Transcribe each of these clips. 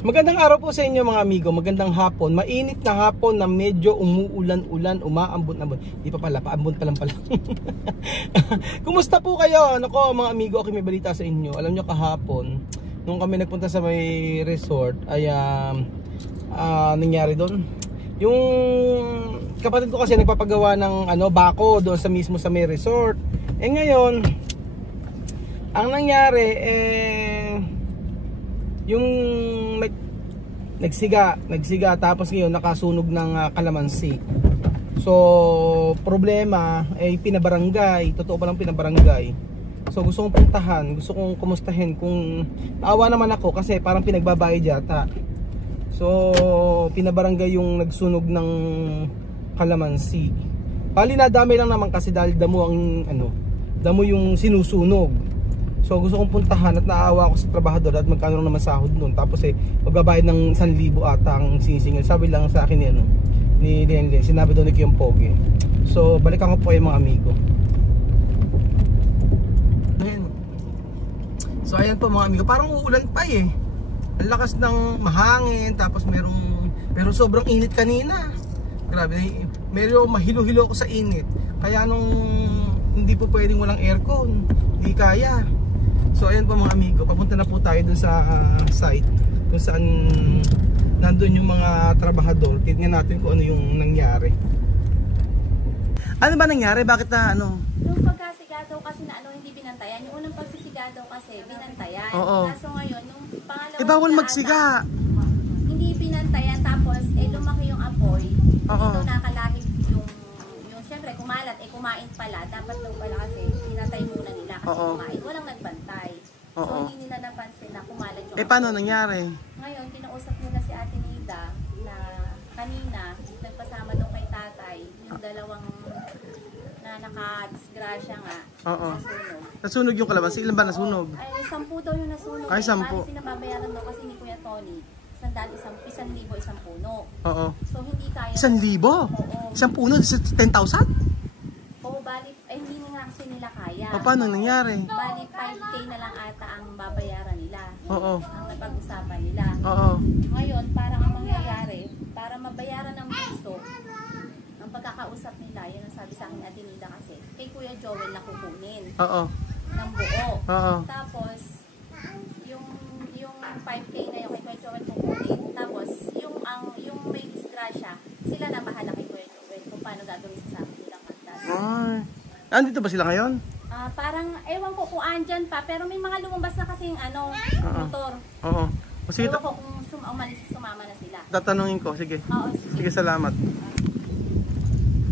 Magandang araw po sa inyo mga amigo, magandang hapon. Mainit na hapon na medyo umuulan-ulan, umaambon-ambon. Di pa pala, paambon pa lang pala. Kumusta po kayo? Ano ko mga amigo, okay, may balita sa inyo. Alam nyo kahapon, nung kami nagpunta sa may resort, ay nangyari doon. Yung kapatid ko kasi nagpapagawa ng bako doon sa mismo sa may resort. Eh ngayon, ang nangyari yung nagsiga tapos ngayon nakasunog ng kalamansi. So problema ay pinabarangay, totoo pa lang pinabarangay. So gusto kong puntahan, gusto kong kumustahin kung naawa naman ako kasi parang pinagbabayad yata. So pinabarangay yung nagsunog ng kalamansi. Bali nadami lang naman kasi dahil damo ang damo yung sinusunog. So gusto kong puntahan at naawa ako sa trabahador at magkano naman sahod nun. Tapos magbabayad ng 1,000 ata ang sinisingil. Sabi lang sa akin ni Lenlen, sinabi doon ni Kiyong Pogi. So balikan ko po yung mga amigo. So ayan po mga amigo, parang uulan pa Ang lakas ng mahangin, tapos pero sobrang init kanina. Grabe, medyo mahilo-hilo ako sa init. Kaya nung hindi po pwedeng walang aircon, hindi kaya. So ayan po mga amigo, papunta na po tayo dun sa site kung saan nandun yung mga trabahador. Tingnan natin kung ano yung nangyari. Ano ba nangyari? Bakit na Yung pagkasiga daw kasi na hindi binantayan. Yung unang pagsisiga daw kasi binantayan. Oo. Kaso ngayon, nung pangalawang bawal magsiga. Hindi binantayan, tapos lumaki yung apoy. Oo. Hindi daw nakalahip yung syempre kumalat, kumain pala. Dapat daw pala kasi pinatay muna nila kasi kumain. Walang nagbantay. So hindi nila napansin na kumalat yung apoy. Paano nangyari? Ngayon, kinausap nila si Ate Nida na kanina, nagpasama daw kay tatay, yung dalawang na nakadisgrasya nga sa sunog. Nasunog yung kalamansi? Ilan ba nasunog? Ay, 10 daw yung nasunog. Ay, 10. Bali, pinababayaran daw kasi ni Kuya Tony. 1,000 isang puno. Oo. So, hindi kaya. 1,000? Oo. Isang puno? 10,000? Oo, bali, hindi nga kasi nila kaya. Paano nangyari? Bali, 5K na lang ata ang babayaran nila. Oo. Ang napag-usapan nila. Oo. Ngayon, parang ang mangyayari, para mabayaran ng buso, ang pagkakausap nila, yun ang sabi sa akin Ate Nida kasi, kay Kuya Joel na kukunin. Oo. Ng buo. Oo. Tapos, yung 5K na yung kay Kuya Joel kukunin. Tapos, yung may disgrasya, sila na bahala kay Kuya Joel kung paano gagawin sa akin nilang kantas. Ay. Nandito ba sila ngayon? Parang, ewan ko kung andyan pa, pero may mga lumabas na kasing motor. Oo. Sige, Ewan ko kung sumama na sila. tatanungin ko, sige. Oo, Sige, salamat.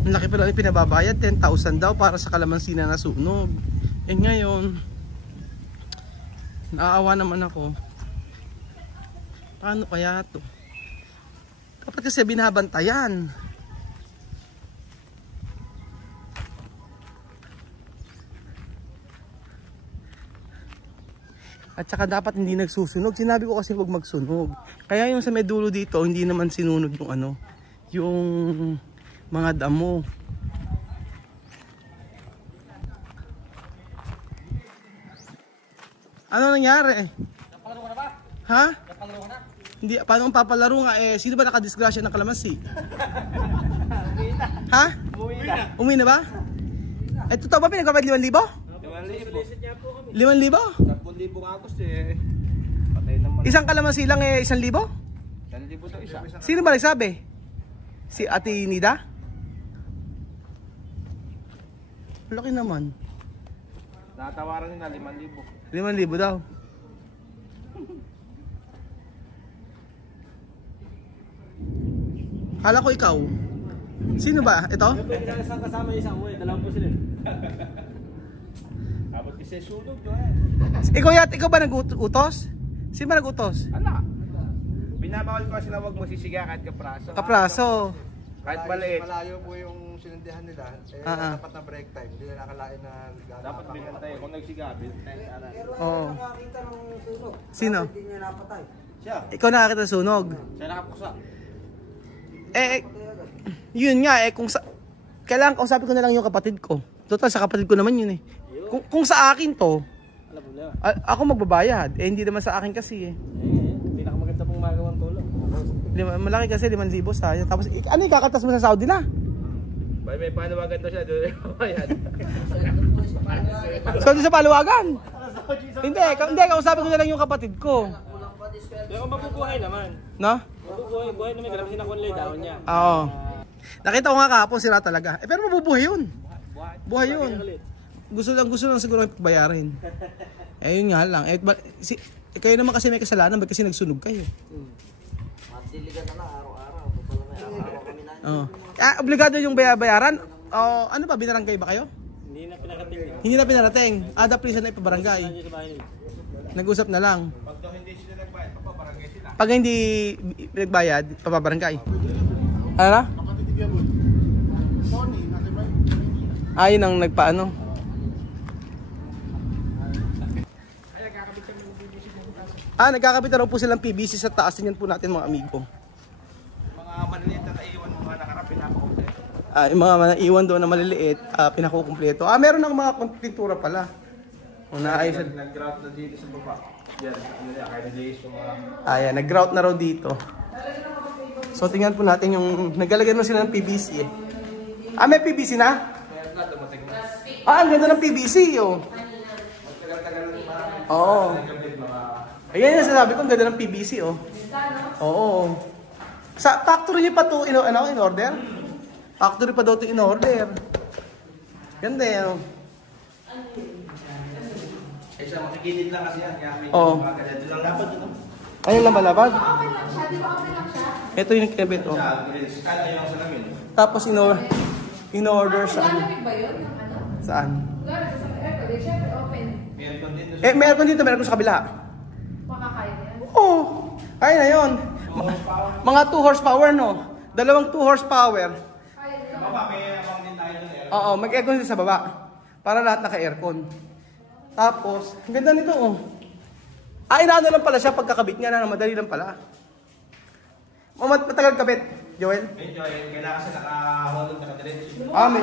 Ang laki pala yung pinababayad, 10,000 daw para sa kalamansi na nasunog. Ngayon, naaawa naman ako. Paano kaya to? Dapat kasi binabantayan. At saka dapat hindi nagsusunog. Sinabi ko kasi huwag magsunog. Kaya yung sa may dulo dito, hindi naman sinunog yung yung mga damo. Ano nangyari? Napalaro ka na ba? Ha? Napalaro ka na? Hindi, paano ang papalaro nga sino ba nakadisgrasya ng kalamansi? Uwi na. Ha? Uwi na. Umuwi na ba? Totoo ba pinagpapayad 5,000? 5,000? 10,000 nga gusto Patay naman. Isang kalamansi lang 1,000? 1,000 to isa. Sino ba nagsabi? Si Ate Nida? Laki naman. Natawaran nila 5,000. 5,000 daw. Kala ko ikaw. Sino ba? Ito? Isang kasama yung isang uwi. Dalawang po sila. Tapos kasi sunog to Ikaw ba nag-utos? Sino ba nag-utos? Ala. Binabawal ko kasi na huwag mo sisiga kahit kapraso. Kapraso. Kahit maliit. Malayo po yung sinindihan nila. Dapat na break time. Hindi na nakalain na Dapat binantay. Kung nagsiga, binantay sana. Oo. nakakita ng sunog. Sino? Hindi niya napatay. Siya. Ikaw nakakita ng sunog. Siya nakapuksa. Yun nga kung sa kailangan kausapin ko na lang yung kapatid ko. Total sa kapatid ko naman yun Kung sa akin to, Alam mo na. ako magbabayad. Hindi naman sa akin kasi Pinakamaganda po gumagawang tulong. Malaki kasi 5,000 sayang. Tapos ano ikakatas mo sa Saudi na? May panawagan to siya doon. Ayan. Saudi sa paluwagan? Hindi, kausapin ko na lang yung kapatid ko. Pero kung mabubuhay naman. No? Mabubuhay naman, kasi nakunlay daw niya. Oo. Nakita ko nga kahapon sira talaga. Pero mabubuhay yun. Buhay yun. Gusto lang siguro bayarin. Yun nga lang. Kayo naman kasi may kasalanan, ba't kasi nagsunog kayo? Matiligan na lang araw-araw. Pala may araw-araw kami na. Obligado yung bayaran? Ano ba, binarangay ba kayo? Hindi na pinarating. Hindi na pinarating. Adaprisan na ipabarangay. Nag-usap na lang. Pag hindi sila nagbayad, papabarangay sila. Pag hindi nagbayad, papabarangay. Ano na? Ayun ang nagpaano. Nagkakabit na raw po silang PVC sa taas. Tingnan po natin mga amigo. Mga maliliit na naiwan mga nakarap, pinakukumpleto. Yung mga naiwan doon na maliliit, pinakukumpleto. Meron ng mga pintura pala. Naayos. Nag-grout na dito sa baba. Yan, kaya Jason mga... Ayan, nag-grout na raw dito. So tingnan po natin yung naglalagay na sila ng PVC eh. May PVC na? Ang ganda ng PVC oh. Oo. Ayan yung sasabi ko, ang ganda ng PVC oh. Oo. Sa factory niyo pa to in order? Factory pa daw to in order. Ganda yan oh. Ay siya, makikilid lang kasi yan. Kaya may Oo. ganito lang dapat yun. Ayun lang balabad. Ito yung kinabit oh. Kala yung salamin. Tapos in order sa ano? Saan? Meron dito, meron ko sa kabila. Makakaya na yan? Oo, kaya na yun. Mga 2 horsepower no? 2 horsepower. Baba, may abang din tayo doon eh. Oo, mag-aircon sa baba. Para lahat naka-aircon. Tapos, ang ganda nito oh. Inaano lang pala siya pagkakabit niya na madali lang pala. Matagal kabit, Joel? Medyo, kailangan siya nakahulog, nakadiretso. May.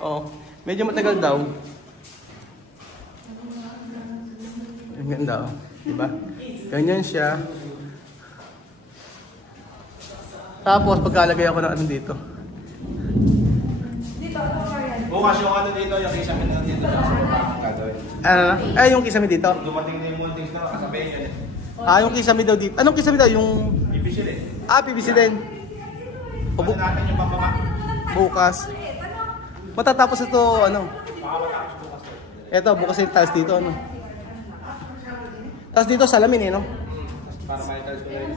Oo, medyo matagal daw. Ang ganda oh. Diba? Ganyan siya. Tapos pagkalagay ako ng ano dito. Bukas yung ano dito, yung kisame na dito. Yung kisame dito? Dumating na yung multings na kasabay yun eh. Yung kisame daw dito. Anong kisame daw? Yung... PVC din. PVC din. Ano natin yung pambaba? Bukas. Matatapos ito, ano? Ito, bukas yung tiles dito, ano? Tapos dito, salamin eh, no? Para may tiles ko na yun.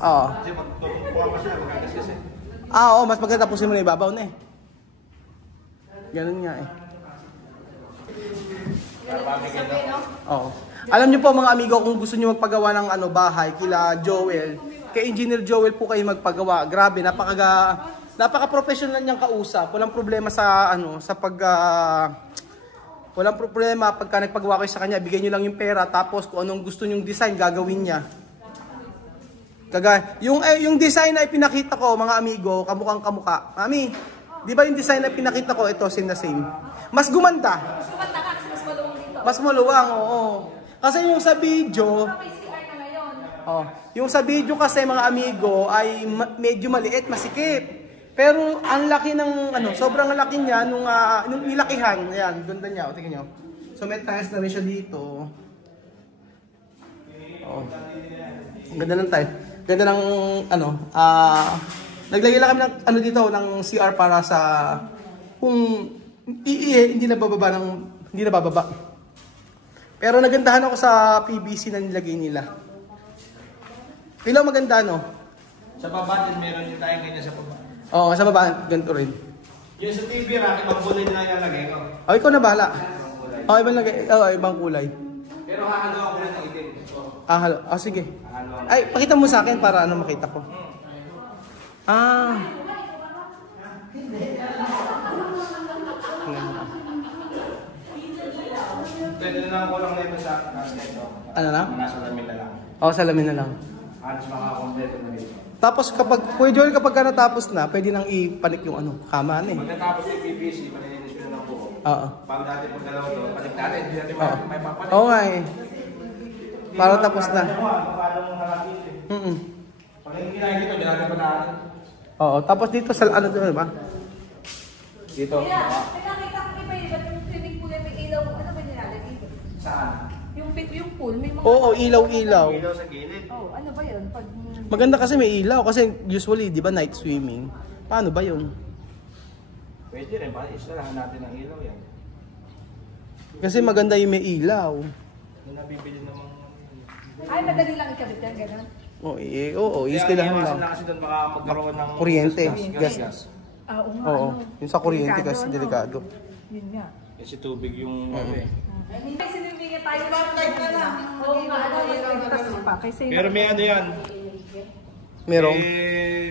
Oo. Kasi magtutupuan pa siya, magkagasgas eh. Oo, mas maganda tapusin mo na ibabaw na eh. Ganun nga eh. Oo. Alam niyo po mga amigo, kung gusto niyo magpagawa ng bahay kila Joel, kay Engineer Joel po kayo magpagawa. Grabe, napaka-professional niyang kausap. Walang problema sa walang problema pagka nagpagawa kayo sa kanya, bigay niyo lang yung pera tapos kung anong gusto niyong design gagawin niya. Yung design na ipinakita ko mga amigo, kamukhang kamukha. Mami, di ba yung design na pinakita ko, ito same na same. Mas gumanda. Mas kumanta ka kasi mas maluwang dito. Mas maluwang, oo. Kasi yung sa video, yung sa video kasi mga amigo ay medyo maliit, masikip. Pero ang laki ng sobrang laki niya nung nilakihan. Ayan, ganda niya, tingnan niyo. So may tiles na rin siya dito. Oh. Ang ganda ng tiles. Ganda ng naglagay lang kami ng dito ng CR para sa kung hindi na bababa. Pero nagandahan ako sa PVC na nilagay nila. Pila maganda no? Sa baba din meron yung tayo ganyan sa baba. Oo, sa baba ganito rin. Yung sa TV rack, ibang kulay na ilalagay ko. Ikaw na bahala. Ibang kulay. Pero hahalo ako na ng itim. Sige. Ay, pakita mo sa akin para makita ko. Pwede na lang ko lang na ito sa casket. Ano na? Nasa lamin na lang. Salamin na lang. Halos makakompleto na dito. Tapos Kuya Joel, kapag natapos na, pwede nang ipanik yung kama na eh. Pagkatapos yung PVC, panilinis ko na ng buo. Oo. Pag natin pag dalawa doon, panik natin, hindi natin may papanik. Oo nga eh. Para tapos na. Pag yung kinain dito, ginagawa pa natin. Oo, tapos dito sa ano doon ba? Dito. Kaya, nakita ko iba yung swimming pool may ilaw. Ano ba nilalagay? Saan? Yung pool, may mga... Oo, ilaw-ilaw. Ilaw sa gilid. Oh, ano ba yun? Pag... Maganda kasi may ilaw kasi usually, 'di ba, night swimming. Paano ba 'yun? Pwede rin, installahan natin ang ilaw yan. Kasi maganda yung may ilaw. Yung nabibili namang... Ay, madali lang ikabit yan, gano'n. Oo, istilahan lang. Kaya kasi doon baka magkaroon ng... Kuryente. Gas. Oo nga, Oo, ano. yung sa kuryente Delikado, kasi ano? delikado. Yun nga. Kasi tubig yung... Hindi, sinibigyan tayo. Spotlight na lang. Oo nga, ano, mas ligtas pa. Kasi Pero may ano yan. Merong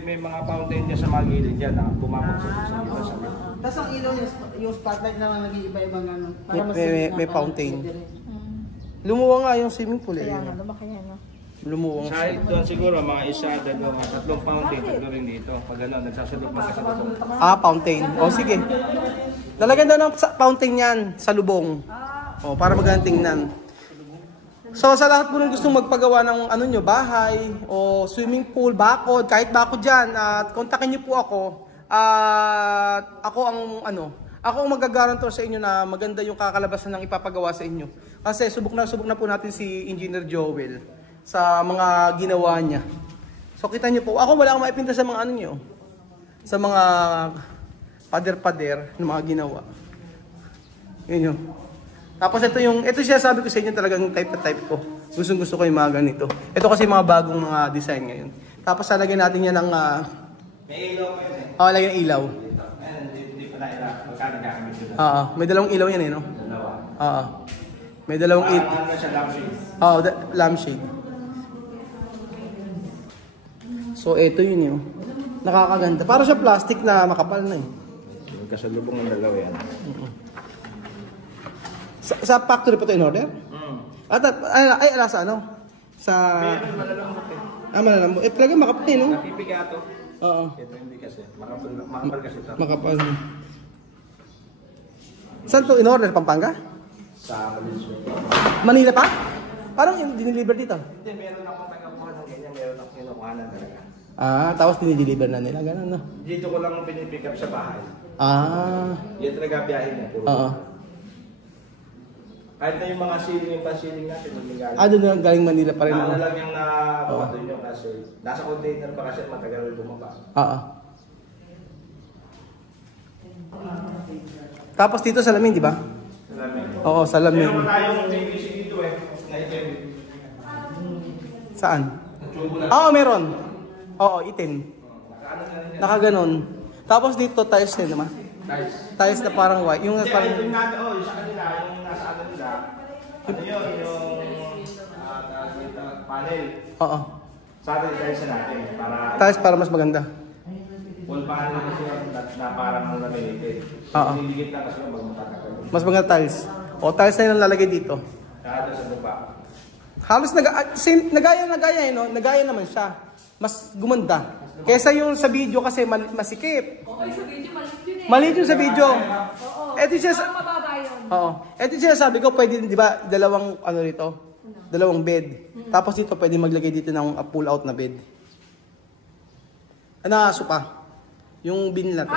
May mga fountain niya sa mga gilid yan na bumabog sa iba sa gilid. Tapos ang ilaw yung spotlight na lang nag-iiba-ibang ano. may fountain. Lumuwang nga yung swimming pool eh. kaya nga, lumaki yan, no? Lumuwang Sa siya. doon siguro mga isa, dalawa, tatlong fountain, tatlo rin dito. Pag ano, nagsasalok mo kasi dito. Fountain. O sige. Lalagyan daw ng fountain yan sa lubong. O, para magandang tingnan. So sa lahat po ng gustong magpagawa ng ano nyo, bahay o swimming pool, bakod, kahit bakod dyan, at kontakin nyo po ako. At ako ang magagarantor sa inyo na maganda yung kakalabasan ng ipapagawa sa inyo. Kasi subok na po natin si Engineer Joel sa mga ginawa niya. So kita nyo po, ako wala akong maipinta sa mga ano nyo, sa mga pader-pader na mga ginawa. Yun yun. Tapos ito siya sabi ko sa inyo talagang type na type ko. Gusto ko yung mga ganito. Ito kasi mga bagong mga design ngayon. Tapos lalagyan natin yan ng... May ilaw kayo eh. lagyan ilaw. Ayan, hindi pa na ilaw. Magkano gagamit yun? May dalawang ilaw yan eh, no? Dalawa. May dalawang ilaw. Ano siya, lampshade? Lampshade. So ito yun yun. Nakakaganda. Para siya plastic na makapal na eh. Yung kasalubong ng dalawa yan. Sa factory pa ito in order? Sa ano? Sa... Meron malalambot eh. Malalambot. Talaga makapal eh, no? Napipigato. Oo. Ito hindi kasi. Makapal kasi ito. Makapal. Saan to in order? Pampanga? Sa Malaysia. Manila pa? Parang diniliver dito. Hindi, meron akong tagakuha ng ganyan. Meron akong kinukuhanan talaga. Tapos dinideliver na nila. Ganun, no? Dito ko lang pinipick up sa bahay. Yan talaga biyahin niya. Oo. Kahit na yung mga ceiling, yung pa-ceiling natin, magaling. Doon na galing Manila pa rin. Ano lang yung nakakuha doon yung kasi nasa container pa kasi matagal bumaba. Tapos dito salamin, di ba? Salamin. Oo, salamin. Meron pa tayong PVC dito eh. Na itim. Saan? Tubo lang. Meron. Oo, itim. Nakaganon. Tapos dito tiles din naman. Nice. Tiles na parang white. Yung Hindi, parang... yung natin, yung sa kanila, yung nasa ano nila, ano yun, yung panel. Oo. Sa atin, tiles na natin. Tiles para mas maganda. Wall panel kasi yun, na parang laminated. Oo. Niligit lang kasi yung magmatatakal. Mas maganda tiles. Tiles na yung lalagay dito. Kaya sa baba. Halos nagaya eh, no? Nagaya naman siya. Mas gumanda. Kesa yung sa video kasi masikip. Okay, sa video, maliit yun eh. Maliit yung sa video. Oo. Ito siya Parang mababa yun. Ito siya sabi ko, pwede, di ba, dalawang bed. Tapos dito, pwede maglagay dito ng pull out na bed. Sopa. Yung bin natin.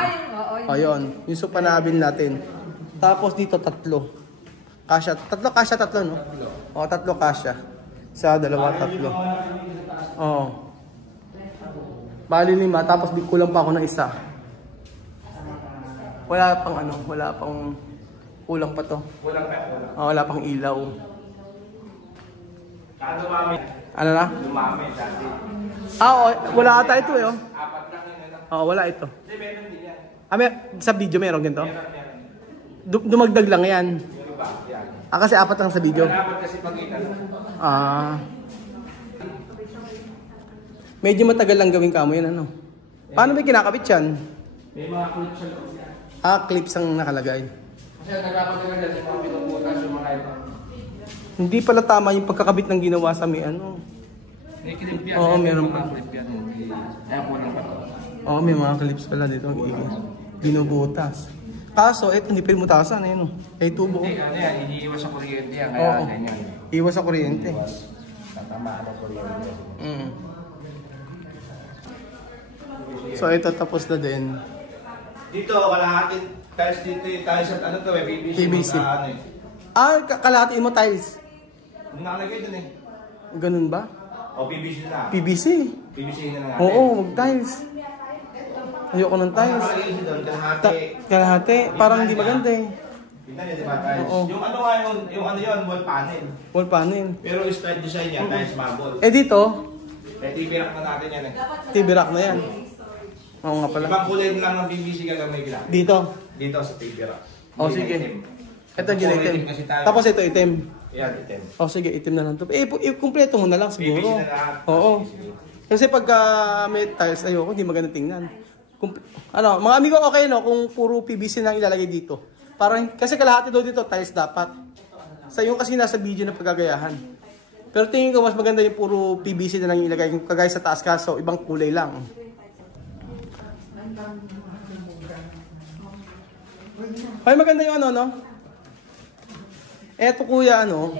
Yun. Yung sopa na bin natin. Tapos dito, tatlo, no? Tatlo kasya. Sa dalawa, tatlo. Bali 5, tapos kulang pa ako ng isa. Wala pang kulang pa to. Wala pang ilaw. Dumami. Ano na? Dumami dati. Wala ata ito eh. Apat lang yun. Wala ito. Hindi, meron din yan. Sa video meron ganito? Meron. Dumagdag lang yan. Yung iba, yan. Kasi 4 lang sa video. Dapat kasi pagitan. Medyo matagal lang gawin kamo yun, ano? Paano ba kinakabit yan? May mga clips sa loob yan. Clips ang nakalagay. Kasi nagkakatagal yan yung mga pinuputas yung mga ito. Hindi pala tama yung pagkakabit ng ginawa sa may ano. May clip yan. Oo, meron pa. Clip yan. Kaya po lang pa. May mga clips pala dito. Binubutas. Kaso, hindi pinumutasan. Tubo. Hindi, ano yan, iniiwas sa kuryente yan. Kaya ganyan. Iwas sa kuryente. Tamaan ng kuryente. So ito tapos na din. Dito, kalahatin tiles dito tiles at ano to PVC. PVC. Ano eh. Kalahatiin mo tiles. Yung nakalagay dun eh. Ganun ba? O PVC na. PVC. PVC na lang natin. Oo, mag-tiles. Ayoko ng tiles. Nakalagay doon, kalahati. Kalahati, parang hindi maganda eh. Tingnan niyo, di ba, tiles? Oo. Yung ano nga yung ano yun, wall panel. Wall panel. Pero yung straight design niya, tiles marble. Eh dito, TV rack na natin yan eh. TV rack na yan. Oo nga pala. Ibang kulay lang ng PVC gagamay ka. Dito. Dito sa TV rack. Oh, Hindi na sige. itim. Ito yung Puro itim. itim kasi tayo. Tapos ito itim. Yan, itim. Oh sige, itim na lang to. Kumpleto mo na lang siguro. PVC na lahat. Oo. Kasi pagka may tiles, ayoko, hindi maganda tingnan. Mga amigo, okay no, kung puro PVC lang ilalagay dito. Parang, kasi kalahati daw dito, tiles dapat. Sa yung kasi nasa video na paggagayahan. Pero tingin ko, mas maganda yung puro PVC na lang ilagay. Kagaya sa taas kaso, ibang kulay lang. Ay, maganda yung ano, no? Eto kuya, ano?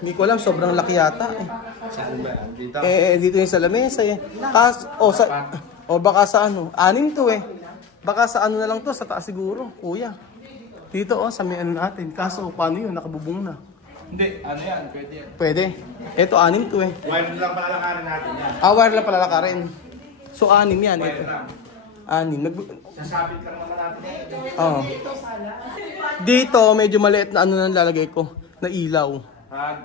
Hindi ko alam, sobrang laki yata eh. Saan ba? Dito? Dito yung sa lamesa eh. Baka sa ano, 6 to eh. Baka sa ano na lang to, sa taas siguro, kuya. Dito sa may ano natin. Kaso, paano yun? Nakabubong na. Hindi, ano yan, pwede yan. Pwede. Eto, 6 to eh. Wire lang palalakarin natin yan. Wire lang pala lakarin. So, 6 yan. Wire Ito. lang. 6. Sasabit lang naman natin yan. Oo. Dito, medyo maliit na ano na lalagay ko. Na ilaw.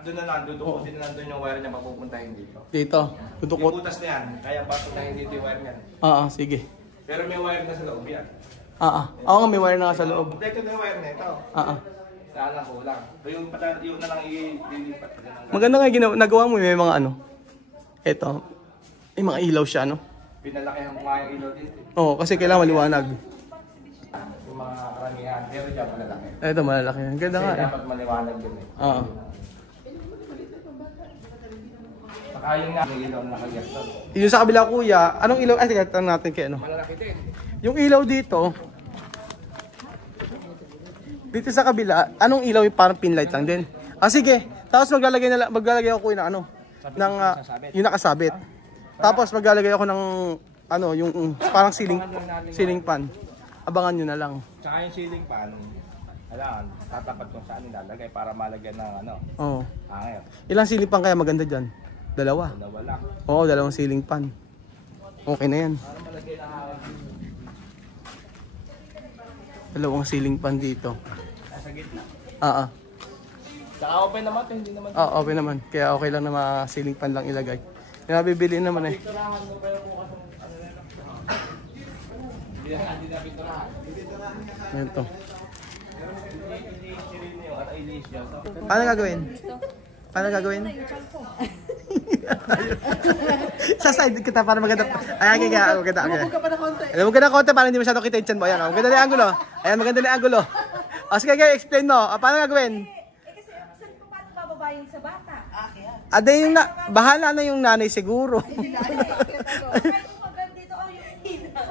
Doon na lang, dudukutin na lang doon yung wire niya mapupuntahin dito. Dito. Yung Tutukot. butas na yan, kaya papuntahin dito yung wire niyan. Sige. Pero may wire na sa loob yan. Oo nga, may wire na nga sa loob. Kompleto na yung wire na ito. Saan lang kulang. Yung na lang ililipat. Maganda nga nagawa mo, may mga ano. Ito. May mga ilaw siya, no? Pinalakihan ko nga yung ilaw dito. Oo, kasi kailangan maliwanag. Yung mga karamihan, pero dyan malalaki. Ito, malalaki. Ang ganda nga Kasi eh. dapat maliwanag yun eh. Oo. Saka yung nga, yung ilaw na nakagyastan. Yung sa kabila kuya, anong ilaw? Ay, teka, tanong natin kay ano. Malalaki din. Yung ilaw dito, dito sa kabila, anong ilaw yung parang pin light lang din? Sige. Tapos maglalagay ako kuya ng ano, ng yung nakasabit. Tapos maglalagay ako ng ano, yung parang ceiling fan. Abangan nyo na lang. Saka yung ceiling fan, kailangan tatapat kung saan nilalagay para malagyan ng ano, Oo. hanger. Ilang ceiling fan kaya maganda dyan? Dalawa. Dalawa lang. Oo, 2 ceiling fan. Okay na yan. Para malagyan ng hanger. 2 ceiling fan dito. Nasa gitna. Saka open naman ito, hindi naman. Okay naman. Kaya okay lang na mga ceiling fan lang ilagay. Yung nabibili naman eh. Pinturahan mo pero kung ano na lang. Hindi na pinturahan. Yan to. Pero hindi rin yung at ilis yan. Paano gagawin? Paano gagawin? Sa side kita para maganda. Ayan, maganda. Bumubog ka pa na konti. Alam mo na konti para hindi masyado kita yung chan mo. Ayan, maganda na yung angulo. Ayan, maganda na yung angulo. Sige, explain mo. Paano gagawin? Kasi saan po paano bababayin sa bata? Yung bahala na yung nanay siguro. Kahit kung hanggang dito, yung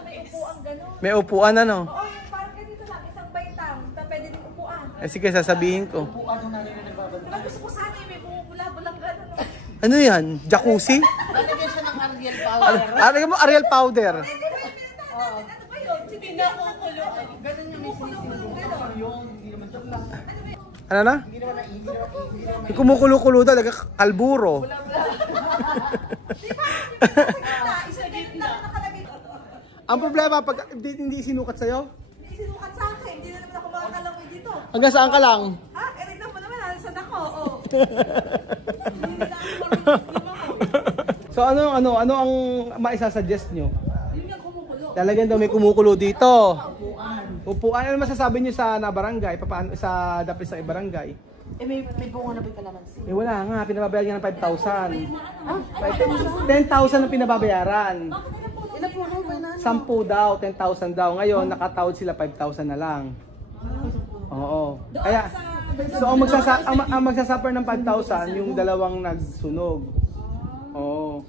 may upuan gano'n. May upuan ano. Oo, yung parang ganito lang, isang baitang, na pwede din upuan. Sige, sasabihin ko. Diba gusto ko sana yung may bumubula-bulang gano'n. Ano yan? Jacuzzi? Lalagyan siya ng Ariel Power. Ano mo? Ariel powder. Ano ba yun? Sige, nakukulo. Ganun yung may sinisiguro. Yun, hindi naman joke lang. Ano na? Hindi naman. Yung kumukulo-kulo daw, kalburo. Isa gitna nakalagay. Ang problema, pag hindi sinukat sa'yo, Hindi sinukat sa akin, hindi na naman ako makakalamoy dito. hanggang saan ka lang? Ha? Tignan mo naman, saan ako? Oh. Hindi na ako marunong ako. So ano ang maisasuggest nyo? Yun nga kumukulo. Talagang daw may kumukulo dito. Upuan. Ano masasabi nyo sa nabarangay? Paano sa dapat sa barangay? May bunga na ba yung kalamansi? Wala nga, pinababayaran niya ng 5,000. 10,000 ang pinababayaran. Ilan po ba na? 10 daw, 10,000 daw. Ngayon, nakatawad sila 5,000 na lang. Oo. Kaya, so ang magsasuffer ng 5,000, yung dalawang nagsunog. Oo.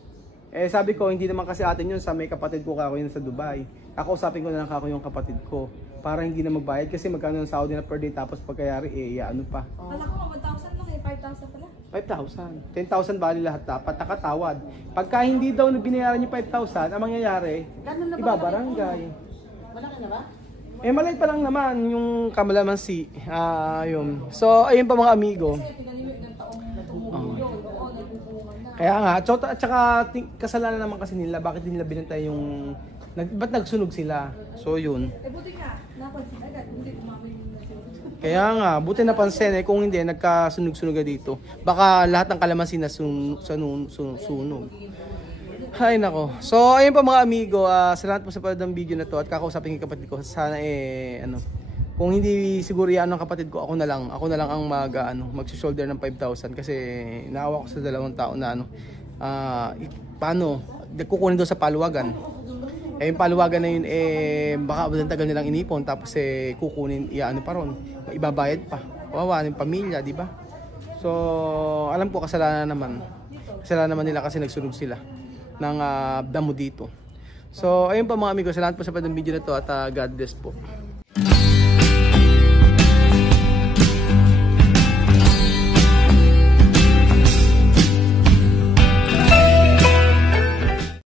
Sabi ko, hindi naman kasi atin yun sa may kapatid ko kako yun sa Dubai. Ako usapin ko na lang kako yung kapatid ko. Para hindi na magbayad kasi magkano ng sahod nila per day tapos pagkayari ano pa. Kala ko 1,000 lang 5,000 pala. 5,000. 10,000 bali lahat dapat nakatawad. Pagka hindi daw binayaran yung 5,000, ang mangyayari, ibabarangay. Malaki na ba? Eh maliit pa lang naman yung Kalamansi. Yun. So ayun pa mga amigo. Kaya nga, at saka kasalanan naman kasi nila, bakit nila binenta yung ba't nagsunog sila? So yun. Buti nga, napansin agad, hindi kumamin na sila. Kaya nga, buti napansin kung hindi, nagkasunog-sunog dito. Baka lahat ng kalamansi na sunog. Hay nako. So, ayun pa mga amigo, salamat po sa panood ng video na to at kakausapin yung kapatid ko. Sana kung hindi siguro yan ng kapatid ko, ako na lang ang magsi-shoulder ng 5,000 kasi naawa ko sa dalawang tao na paano, kukunin doon sa paluwagan. Yung paluwagan na yun, baka abot ng tagal nilang inipon, tapos kukunin, pa ron. Ibabayad pa. Kawawa ng pamilya, di ba? So, alam ko kasalanan naman. Kasalanan naman nila kasi nagsunog sila ng damo dito. So, ayun pa mga amigo, salamat po sa panood ng video na to at God bless po.